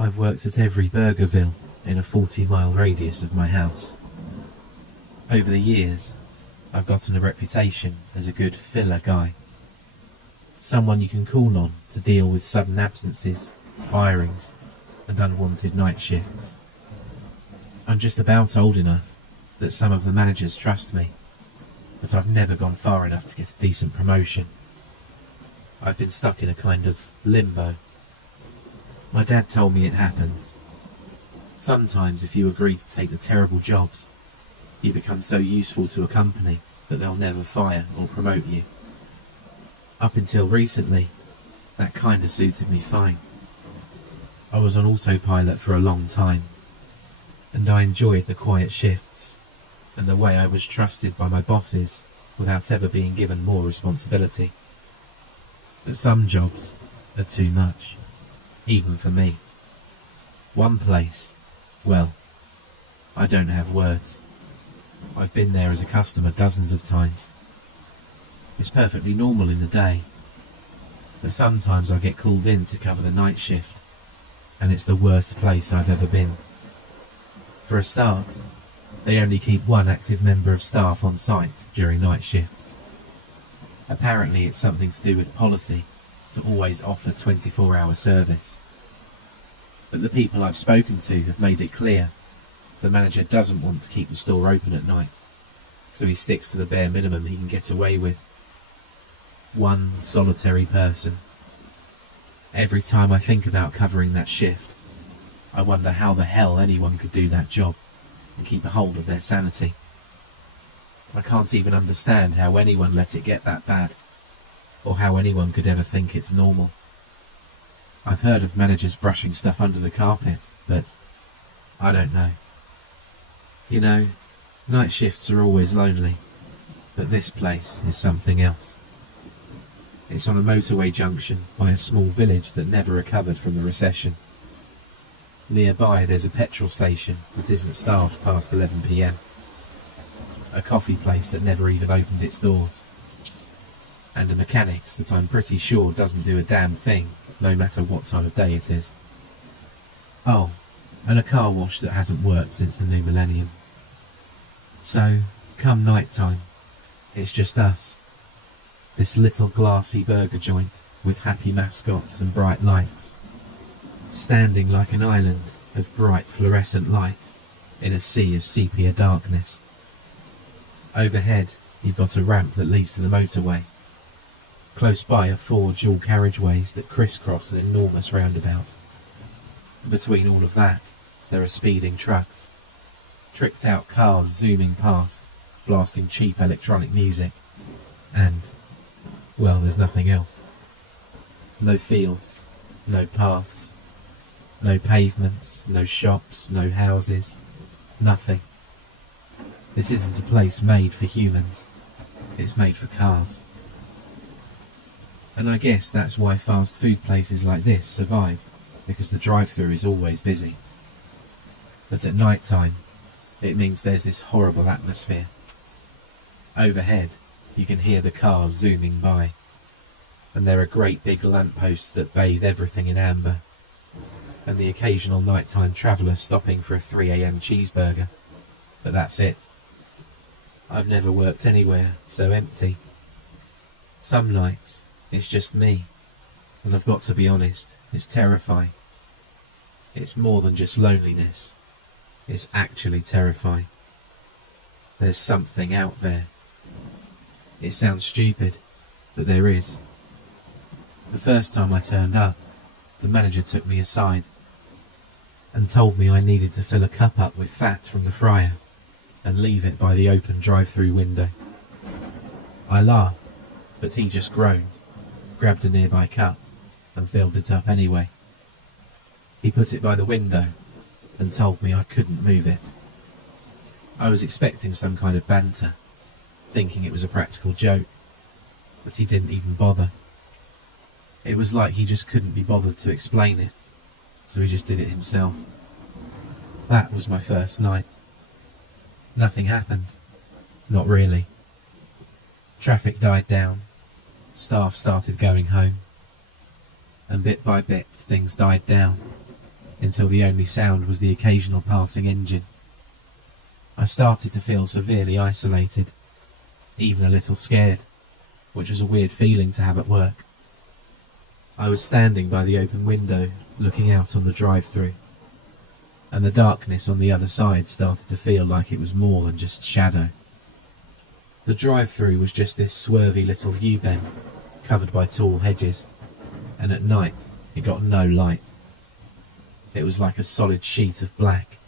I've worked at every Burgerville in a 40-mile radius of my house. Over the years, I've gotten a reputation as a good filler guy. Someone you can call on to deal with sudden absences, firings, and unwanted night shifts. I'm just about old enough that some of the managers trust me, but I've never gone far enough to get a decent promotion. I've been stuck in a kind of limbo. My dad told me it happens. Sometimes if you agree to take the terrible jobs, you become so useful to a company that they'll never fire or promote you. Up until recently, that kinda suited me fine. I was on autopilot for a long time, and I enjoyed the quiet shifts and the way I was trusted by my bosses without ever being given more responsibility. But some jobs are too much, even for me. One place, well, I don't have words. I've been there as a customer dozens of times. It's perfectly normal in the day, but sometimes I get called in to cover the night shift, and it's the worst place I've ever been. For a start, they only keep one active member of staff on site during night shifts. Apparently it's something to do with policy to always offer 24-hour service. But the people I've spoken to have made it clear the manager doesn't want to keep the store open at night, so he sticks to the bare minimum he can get away with. One solitary person. Every time I think about covering that shift, I wonder how the hell anyone could do that job and keep a hold of their sanity. I can't even understand how anyone let it get that bad, or how anyone could ever think it's normal. I've heard of managers brushing stuff under the carpet, but I don't know. You know, night shifts are always lonely, but this place is something else. It's on a motorway junction by a small village that never recovered from the recession. Nearby there's a petrol station that isn't staffed past 11 PM, a coffee place that never even opened its doors, and a mechanics that I'm pretty sure doesn't do a damn thing no matter what time of day it is. Oh, and a car wash that hasn't worked since the new millennium. So, come night time, it's just us. This little glassy burger joint with happy mascots and bright lights, standing like an island of bright fluorescent light in a sea of sepia darkness. Overhead, you've got a ramp that leads to the motorway. Close by are 4 dual carriageways that crisscross an enormous roundabout. Between all of that, there are speeding trucks, tricked out cars zooming past, blasting cheap electronic music, and, well, there's nothing else. No fields, no paths, no pavements, no shops, no houses, nothing. This isn't a place made for humans, it's made for cars. And I guess that's why fast food places like this survived, because the drive-thru is always busy. But at night time, it means there's this horrible atmosphere. Overhead, you can hear the cars zooming by, and there are great big lampposts that bathe everything in amber, and the occasional nighttime traveller stopping for a 3 AM cheeseburger. But that's it. I've never worked anywhere so empty. Some nights, it's just me, and I've got to be honest, it's terrifying. It's more than just loneliness. It's actually terrifying. There's something out there. It sounds stupid, but there is. The first time I turned up, the manager took me aside and told me I needed to fill a cup up with fat from the fryer and leave it by the open drive-through window. I laughed, but he just groaned, grabbed a nearby cup and filled it up anyway. He put it by the window and told me I couldn't move it. I was expecting some kind of banter, thinking it was a practical joke, but he didn't even bother. It was like he just couldn't be bothered to explain it, so he just did it himself. That was my first night. Nothing happened. Not really. Traffic died down, staff started going home, and bit by bit things died down, until the only sound was the occasional passing engine. I started to feel severely isolated, even a little scared, which was a weird feeling to have at work. I was standing by the open window, looking out on the drive-through, and the darkness on the other side started to feel like it was more than just shadow. The drive-through was just this swervy little U-bend, covered by tall hedges, and at night it got no light. It was like a solid sheet of black,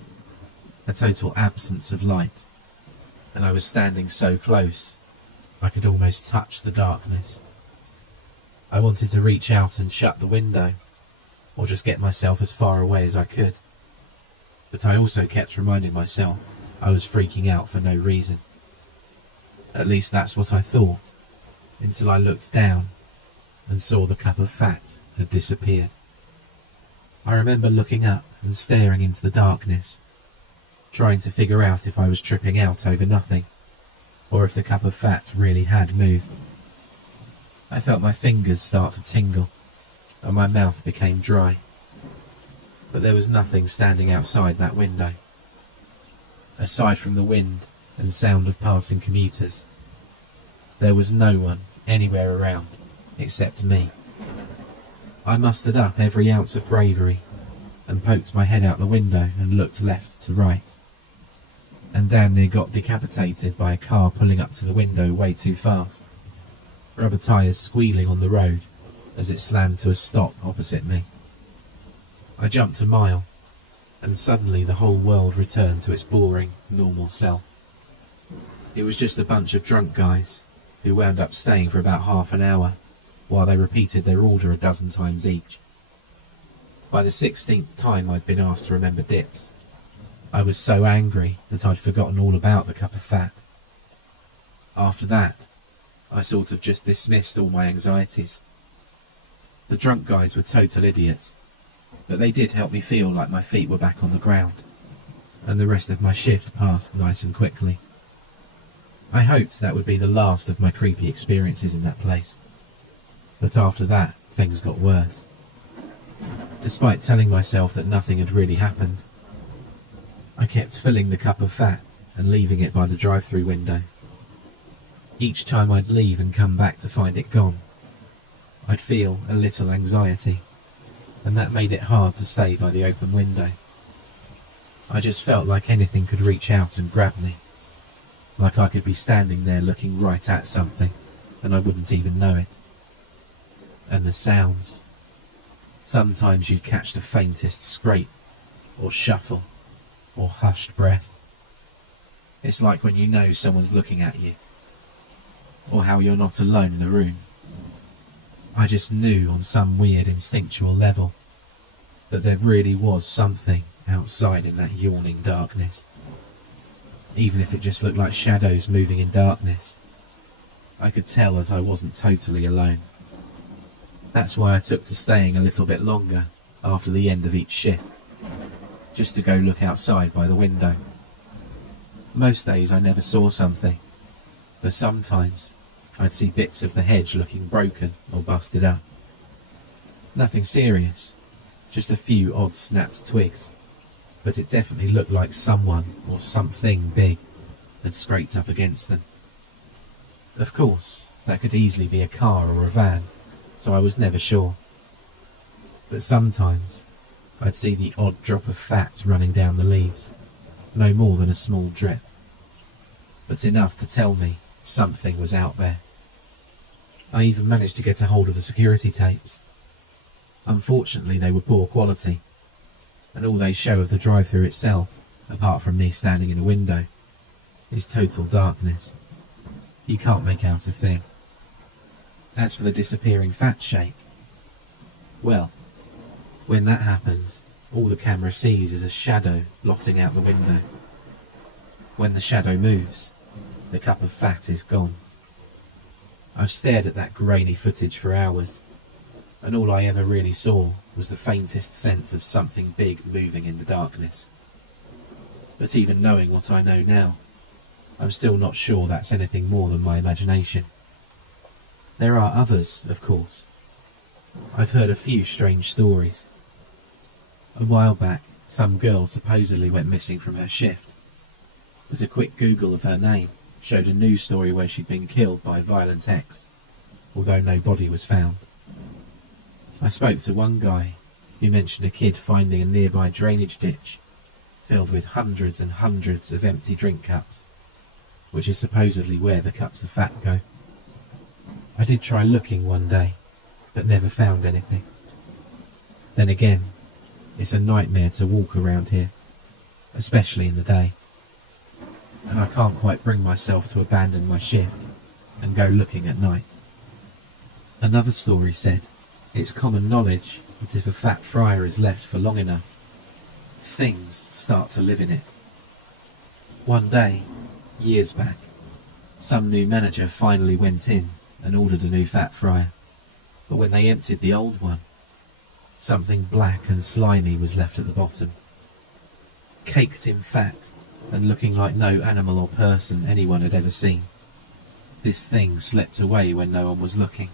a total absence of light, and I was standing so close I could almost touch the darkness. I wanted to reach out and shut the window, or just get myself as far away as I could, but I also kept reminding myself I was freaking out for no reason. At least that's what I thought, until I looked down and saw the cup of fat had disappeared. I remember looking up and staring into the darkness, trying to figure out if I was tripping out over nothing, or if the cup of fat really had moved. I felt my fingers start to tingle, and my mouth became dry. But there was nothing standing outside that window. Aside from the wind and sound of passing commuters, there was no one anywhere around except me. I mustered up every ounce of bravery and poked my head out the window and looked left to right, and damn near got decapitated by a car pulling up to the window way too fast, rubber tyres squealing on the road as it slammed to a stop opposite me. I jumped a mile, and suddenly the whole world returned to its boring, normal self. It was just a bunch of drunk guys who wound up staying for about half an hour while they repeated their order a dozen times each. By the 16th time I'd been asked to remember dips, I was so angry that I'd forgotten all about the cup of fat. After that, I sort of just dismissed all my anxieties. The drunk guys were total idiots, but they did help me feel like my feet were back on the ground, and the rest of my shift passed nice and quickly. I hoped that would be the last of my creepy experiences in that place, but after that, things got worse. Despite telling myself that nothing had really happened, I kept filling the cup of fat and leaving it by the drive-through window. Each time I'd leave and come back to find it gone, I'd feel a little anxiety, and that made it hard to stay by the open window. I just felt like anything could reach out and grab me, like I could be standing there looking right at something and I wouldn't even know it. And the sounds. Sometimes you'd catch the faintest scrape, or shuffle, or hushed breath. It's like when you know someone's looking at you, or how you're not alone in a room. I just knew on some weird instinctual level that there really was something outside in that yawning darkness. Even if it just looked like shadows moving in darkness, I could tell that I wasn't totally alone. That's why I took to staying a little bit longer after the end of each shift, just to go look outside by the window. Most days I never saw something, but sometimes I'd see bits of the hedge looking broken or busted up. Nothing serious, just a few odd snapped twigs, but it definitely looked like someone or something big had scraped up against them. Of course, that could easily be a car or a van, so I was never sure. But sometimes I'd see the odd drop of fat running down the leaves, no more than a small drip, but enough to tell me something was out there. I even managed to get a hold of the security tapes. Unfortunately, they were poor quality, and all they show of the drive-through itself, apart from me standing in a window, is total darkness. You can't make out a thing. As for the disappearing fat shake, well, when that happens, all the camera sees is a shadow blotting out the window. When the shadow moves, the cup of fat is gone. I've stared at that grainy footage for hours, and all I ever really saw was the faintest sense of something big moving in the darkness. But even knowing what I know now, I'm still not sure that's anything more than my imagination. There are others, of course. I've heard a few strange stories. A while back, some girl supposedly went missing from her shift, but a quick Google of her name showed a news story where she'd been killed by a violent ex, although no body was found. I spoke to one guy who mentioned a kid finding a nearby drainage ditch filled with hundreds and hundreds of empty drink cups, which is supposedly where the cups of fat go. I did try looking one day, but never found anything. Then again, it's a nightmare to walk around here, especially in the day, and I can't quite bring myself to abandon my shift and go looking at night. Another story said it's common knowledge that if a fat fryer is left for long enough, things start to live in it. One day, years back, some new manager finally went in and ordered a new fat fryer, but when they emptied the old one, something black and slimy was left at the bottom. Caked in fat and looking like no animal or person anyone had ever seen, this thing slept away when no one was looking,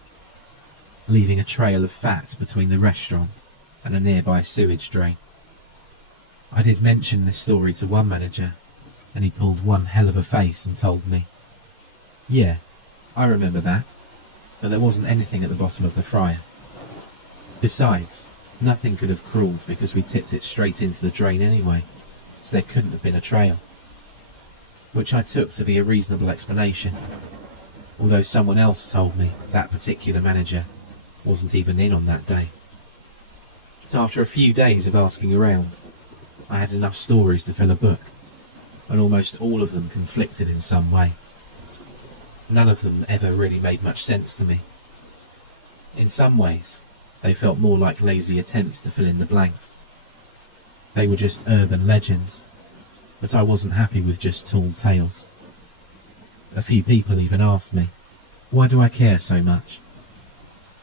leaving a trail of fat between the restaurant and a nearby sewage drain. I did mention this story to one manager, and he pulled one hell of a face and told me, "Yeah, I remember that, but there wasn't anything at the bottom of the fryer. Besides, nothing could have crawled because we tipped it straight into the drain anyway, so there couldn't have been a trail." Which I took to be a reasonable explanation, although someone else told me that particular manager wasn't even in on that day. But after a few days of asking around, I had enough stories to fill a book, and almost all of them conflicted in some way. None of them ever really made much sense to me. In some ways, they felt more like lazy attempts to fill in the blanks. They were just urban legends, but I wasn't happy with just tall tales. A few people even asked me, why do I care so much?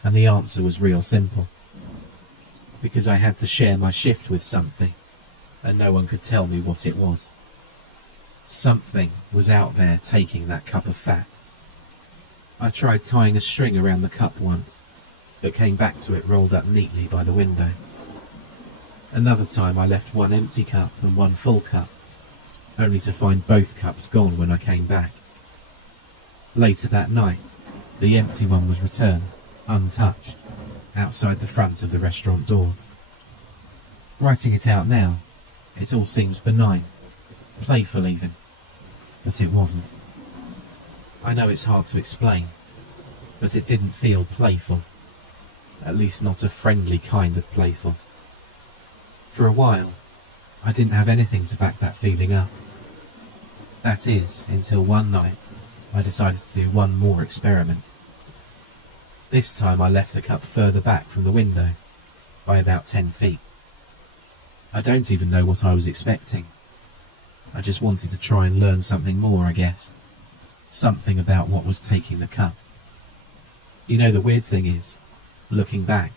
And the answer was real simple. Because I had to share my shift with something, and no one could tell me what it was. Something was out there taking that cup of fat. I tried tying a string around the cup once, but came back to it rolled up neatly by the window. Another time I left one empty cup and one full cup, only to find both cups gone when I came back. Later that night, the empty one was returned, untouched, outside the front of the restaurant doors. Writing it out now, it all seems benign, playful even, but it wasn't. I know it's hard to explain, but it didn't feel playful, at least not a friendly kind of playful. For a while, I didn't have anything to back that feeling up. That is, until one night, I decided to do one more experiment. This time I left the cup further back from the window, by about 10 feet. I don't even know what I was expecting. I just wanted to try and learn something more, I guess. Something about what was taking the cup. You know, the weird thing is, looking back,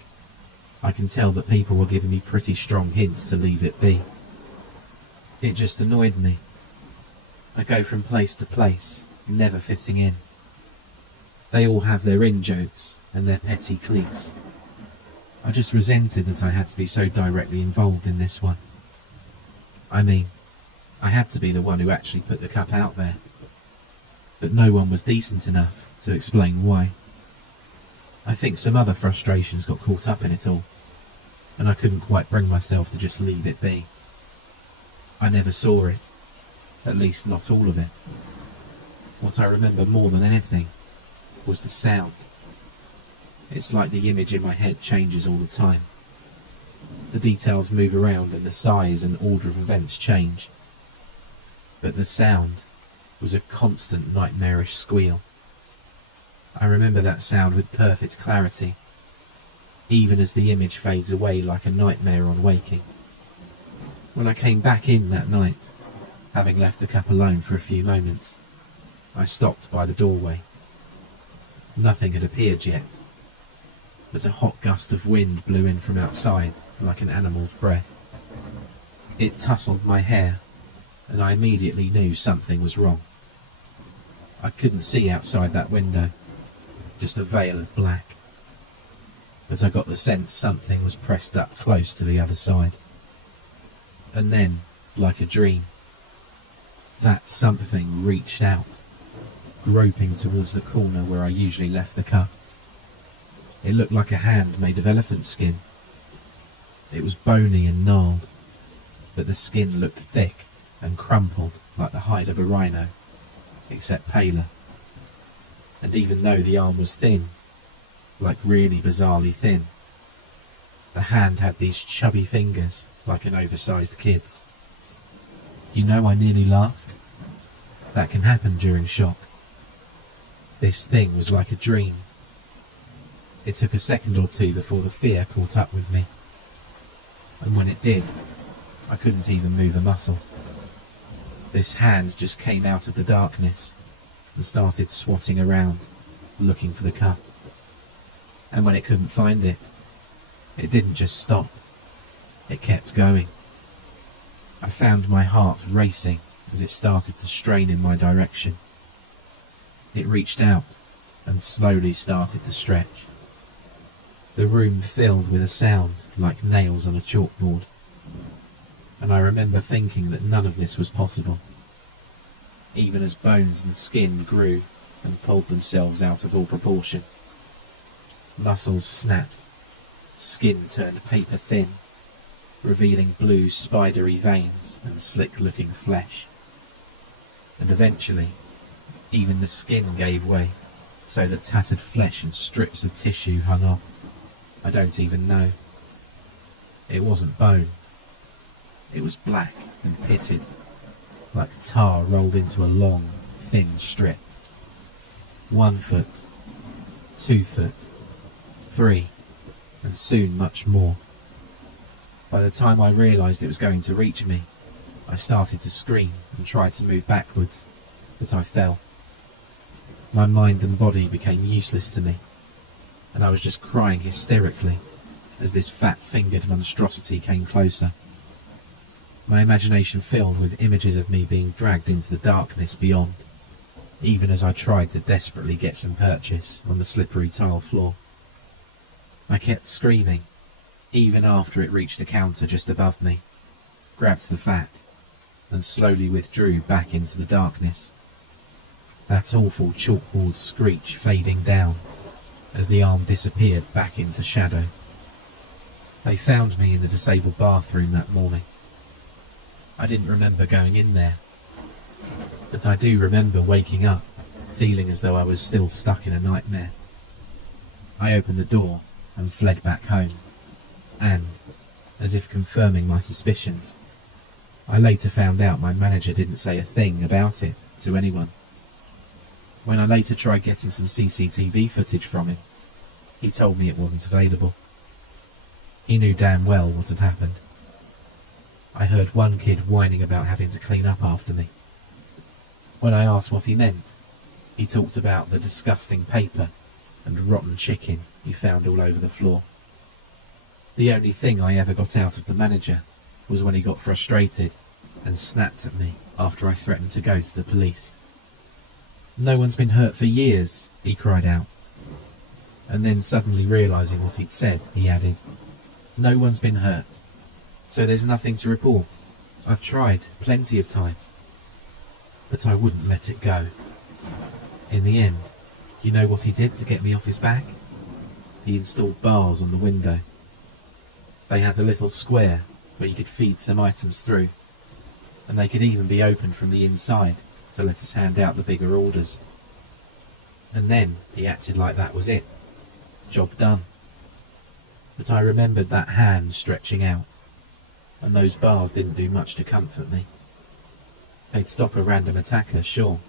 I can tell that people were giving me pretty strong hints to leave it be. It just annoyed me. I go from place to place, never fitting in. They all have their in-jokes and their petty cliques. I just resented that I had to be so directly involved in this one. I mean, I had to be the one who actually put the cup out there. But no one was decent enough to explain why. I think some other frustrations got caught up in it all, and I couldn't quite bring myself to just leave it be. I never saw it, at least not all of it. What I remember more than anything was the sound. It's like the image in my head changes all the time. The details move around and the size and order of events change. But the sound was a constant nightmarish squeal. I remember that sound with perfect clarity, even as the image fades away like a nightmare on waking. When I came back in that night, having left the cup alone for a few moments, I stopped by the doorway. Nothing had appeared yet, but a hot gust of wind blew in from outside like an animal's breath. It tousled my hair, and I immediately knew something was wrong. I couldn't see outside that window, just a veil of black, but I got the sense something was pressed up close to the other side. And then, like a dream, that something reached out, groping towards the corner where I usually left the cup. It looked like a hand made of elephant skin. It was bony and gnarled, but the skin looked thick and crumpled like the hide of a rhino, except paler. And even though the arm was thin, like really bizarrely thin, the hand had these chubby fingers like an oversized kid's. You know, I nearly laughed. That can happen during shock. This thing was like a dream. It took a second or two before the fear caught up with me. And when it did, I couldn't even move a muscle. This hand just came out of the darkness and started swatting around, looking for the cup. And when it couldn't find it, it didn't just stop. It kept going. I found my heart racing as it started to strain in my direction. It reached out and slowly started to stretch. The room filled with a sound like nails on a chalkboard. And I remember thinking that none of this was possible. Even as bones and skin grew and pulled themselves out of all proportion. Muscles snapped, skin turned paper thin, revealing blue spidery veins and slick-looking flesh. And eventually, even the skin gave way, so the tattered flesh and strips of tissue hung off. I don't even know. It wasn't bone. It was black and pitted, like tar rolled into a long, thin strip. 1 foot, 2 foot, 3, and soon much more. By the time I realised it was going to reach me, I started to scream and tried to move backwards, but I fell. My mind and body became useless to me, and I was just crying hysterically as this fat-fingered monstrosity came closer. My imagination filled with images of me being dragged into the darkness beyond, even as I tried to desperately get some purchase on the slippery tile floor. I kept screaming, even after it reached the counter just above me, grabbed the fat, and slowly withdrew back into the darkness. That awful chalkboard screech fading down as the arm disappeared back into shadow. They found me in the disabled bathroom that morning. I didn't remember going in there, but I do remember waking up, feeling as though I was still stuck in a nightmare. I opened the door and fled back home, and, as if confirming my suspicions, I later found out my manager didn't say a thing about it to anyone. When I later tried getting some CCTV footage from him, he told me it wasn't available. He knew damn well what had happened. I heard one kid whining about having to clean up after me. When I asked what he meant, he talked about the disgusting paper and rotten chicken he found all over the floor. The only thing I ever got out of the manager was when he got frustrated and snapped at me after I threatened to go to the police. "No one's been hurt for years," he cried out. And then suddenly realising what he'd said, he added, "No one's been hurt, so there's nothing to report. I've tried plenty of times." But I wouldn't let it go. In the end, you know what he did to get me off his back? He installed bars on the window. They had a little square where you could feed some items through, and they could even be opened from the inside to let us hand out the bigger orders. And then he acted like that was it. Job done. But I remembered that hand stretching out, and those bars didn't do much to comfort me. They'd stop a random attacker, sure,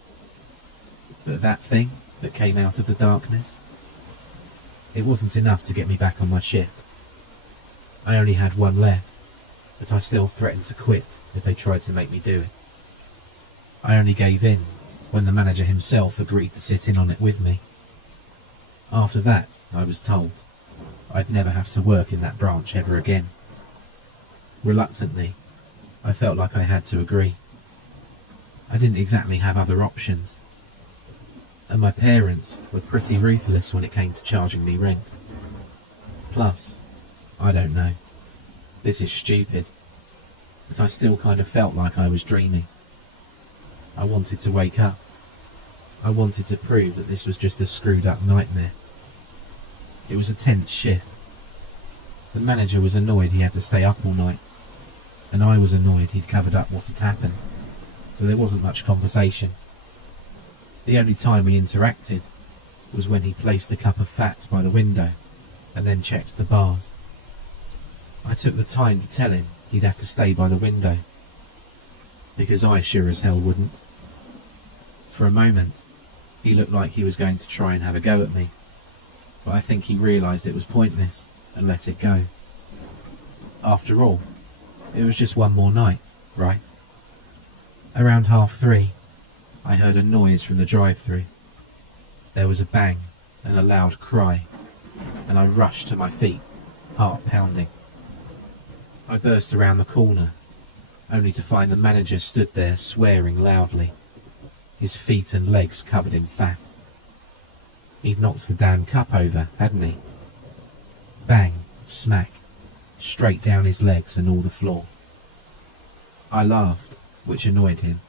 but that thing that came out of the darkness, it wasn't enough to get me back on my shift. I only had one left, but I still threatened to quit if they tried to make me do it. I only gave in when the manager himself agreed to sit in on it with me. After that, I was told I'd never have to work in that branch ever again. Reluctantly, I felt like I had to agree. I didn't exactly have other options, and my parents were pretty ruthless when it came to charging me rent. Plus, I don't know, this is stupid, but I still kind of felt like I was dreaming. I wanted to wake up. I wanted to prove that this was just a screwed up nightmare. It was a tense shift. The manager was annoyed he had to stay up all night, and I was annoyed he'd covered up what had happened, so there wasn't much conversation. The only time we interacted was when he placed the cup of fat by the window and then checked the bars. I took the time to tell him he'd have to stay by the window, because I sure as hell wouldn't. For a moment, he looked like he was going to try and have a go at me, but I think he realised it was pointless and let it go. After all, it was just one more night, right? Around 3:30, I heard a noise from the drive-thru. There was a bang and a loud cry, and I rushed to my feet, heart pounding. I burst around the corner, only to find the manager stood there swearing loudly, his feet and legs covered in fat. He'd knocked the damn cup over, hadn't he? Bang, smack, straight down his legs and all the floor. I laughed, which annoyed him,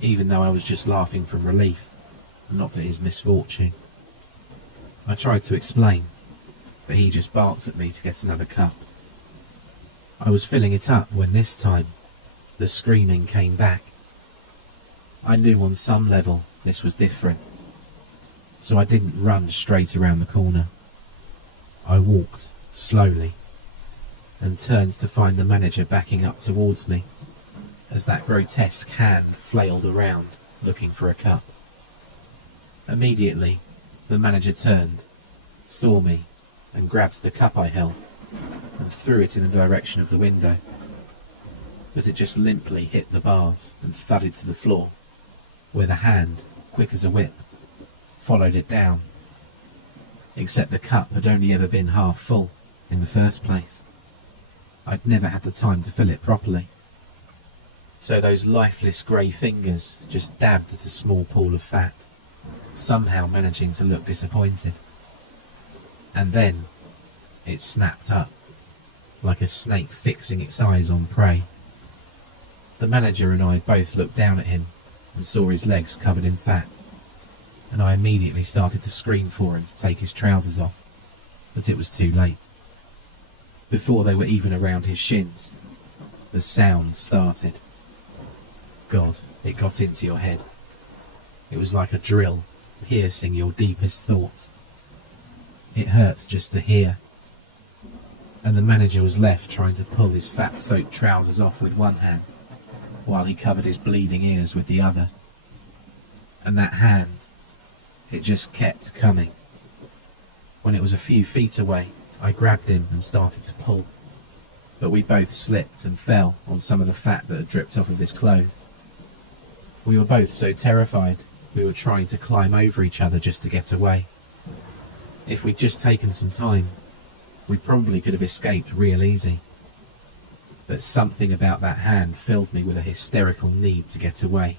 even though I was just laughing from relief, not at his misfortune. I tried to explain, but he just barked at me to get another cup. I was filling it up when this time, the screaming came back. I knew on some level this was different, so I didn't run straight around the corner. I walked slowly and turned to find the manager backing up towards me as that grotesque hand flailed around looking for a cup. Immediately, the manager turned, saw me, and grabbed the cup I held and threw it in the direction of the window. But it just limply hit the bars and thudded to the floor, where the hand, quick as a whip, followed it down. Except the cup had only ever been half full in the first place. I'd never had the time to fill it properly. So those lifeless grey fingers just dabbed at a small pool of fat, somehow managing to look disappointed. And then it snapped up, like a snake fixing its eyes on prey. The manager and I both looked down at him and saw his legs covered in fat, and I immediately started to scream for him to take his trousers off, but it was too late. Before they were even around his shins, the sound started. God, it got into your head. It was like a drill, piercing your deepest thoughts. It hurt just to hear. And the manager was left trying to pull his fat-soaked trousers off with one hand, while he covered his bleeding ears with the other. And that hand, it just kept coming. When it was a few feet away, I grabbed him and started to pull, but we both slipped and fell on some of the fat that had dripped off of his clothes. We were both so terrified, we were trying to climb over each other just to get away. If we'd just taken some time, we probably could have escaped real easy. But something about that hand filled me with a hysterical need to get away.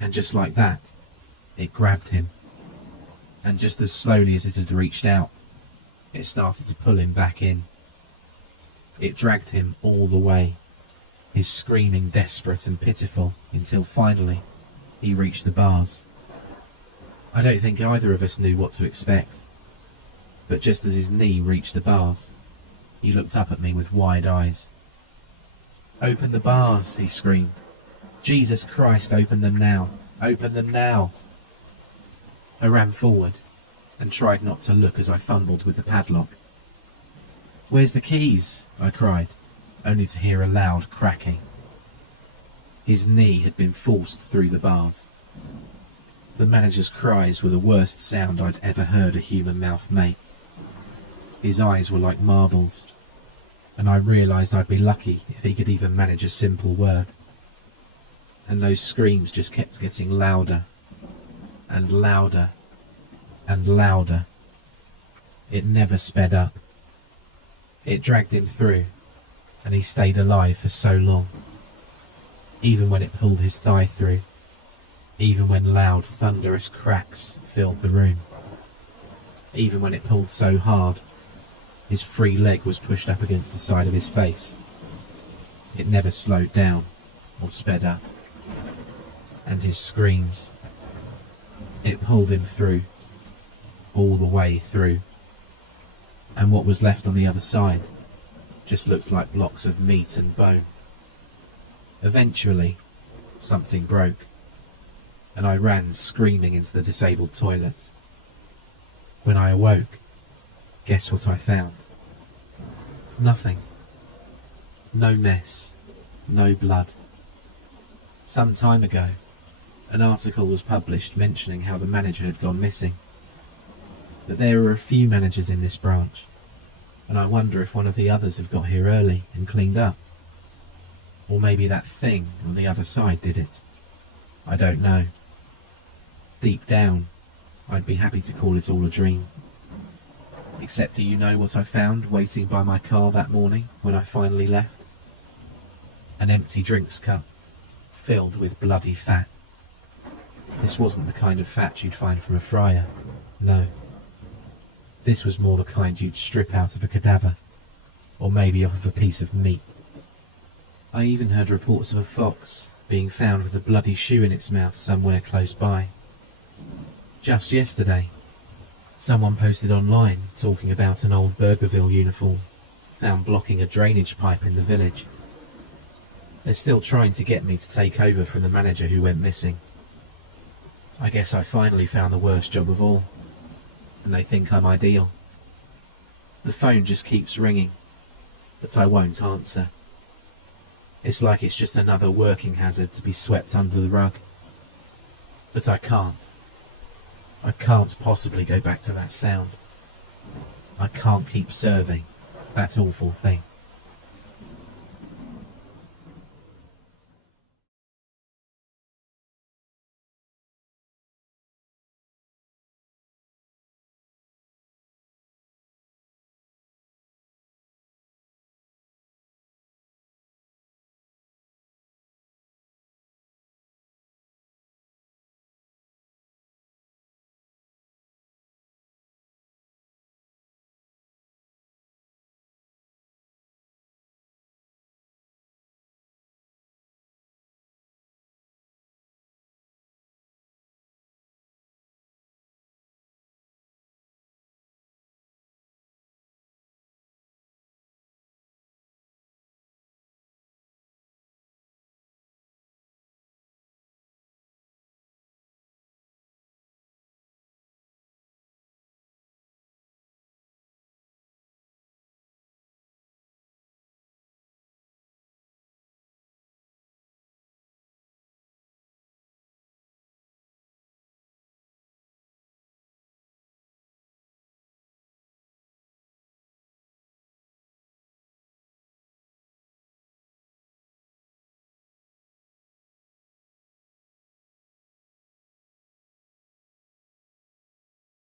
And just like that, it grabbed him. And just as slowly as it had reached out, it started to pull him back in. It dragged him all the way, his screaming desperate and pitiful, until finally he reached the bars. I don't think either of us knew what to expect, but just as his knee reached the bars, he looked up at me with wide eyes. "Open the bars," he screamed. "Jesus Christ, open them now! Open them now!" I ran forward and tried not to look as I fumbled with the padlock. "Where's the keys?" I cried, only to hear a loud cracking. His knee had been forced through the bars. The manager's cries were the worst sound I'd ever heard a human mouth make. His eyes were like marbles, and I realised I'd be lucky if he could even manage a simple word. And those screams just kept getting louder, and louder, and louder. It never sped up. It dragged him through, and he stayed alive for so long. Even when it pulled his thigh through, even when loud, thunderous cracks filled the room, even when it pulled so hard, his free leg was pushed up against the side of his face. It never slowed down or sped up. And his screams, it pulled him through, all the way through. And what was left on the other side just looked like blocks of meat and bone. Eventually, something broke, and I ran screaming into the disabled toilet. When I awoke, guess what I found? Nothing. No mess, no blood. Some time ago, an article was published mentioning how the manager had gone missing. But there are a few managers in this branch, and I wonder if one of the others have got here early and cleaned up. Or maybe that thing on the other side did it. I don't know. Deep down, I'd be happy to call it all a dream. Except, do you know what I found waiting by my car that morning when I finally left? An empty drinks cup, filled with bloody fat. This wasn't the kind of fat you'd find from a fryer, no. This was more the kind you'd strip out of a cadaver, or maybe off of a piece of meat. I even heard reports of a fox being found with a bloody shoe in its mouth somewhere close by. Just yesterday, someone posted online talking about an old Burgerville uniform found blocking a drainage pipe in the village. They're still trying to get me to take over from the manager who went missing. I guess I finally found the worst job of all, and they think I'm ideal. The phone just keeps ringing, but I won't answer. It's like it's just another working hazard to be swept under the rug. But I can't. I can't possibly go back to that sound. I can't keep serving that awful thing.